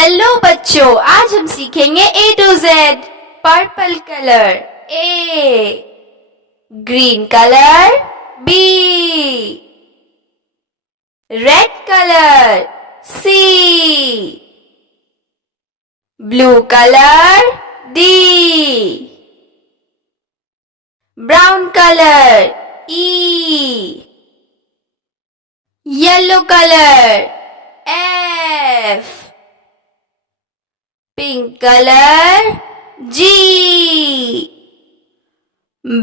Hello बच्चों, आज हम सीखेंगे A to Z। Purple colour A, green colour B, red colour C, blue colour D, brown colour E, yellow colour F, pink colour G,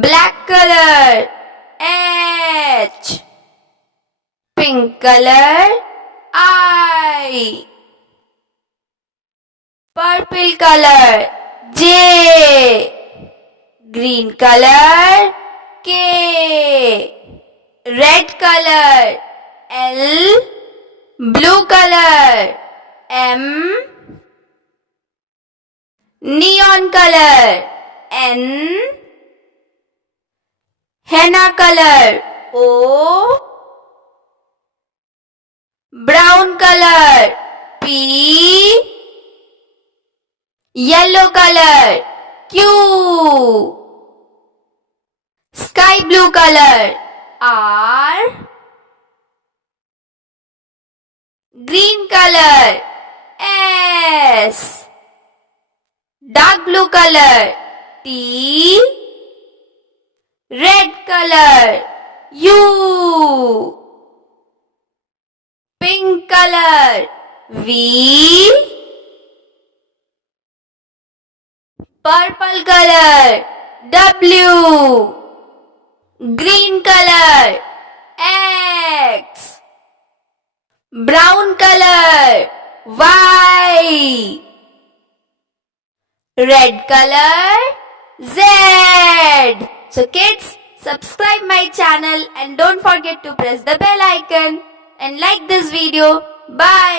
black colour H, pink colour I, purple colour J, green colour K, red colour L, blue colour M, neon color N, henna color O, brown color P, yellow color Q, sky blue color R, green color S, dark blue color T, red color U, pink color V, purple color W, green color X, brown color Y, red color Z. So kids, subscribe my channel and don't forget to press the bell icon and like this video. Bye.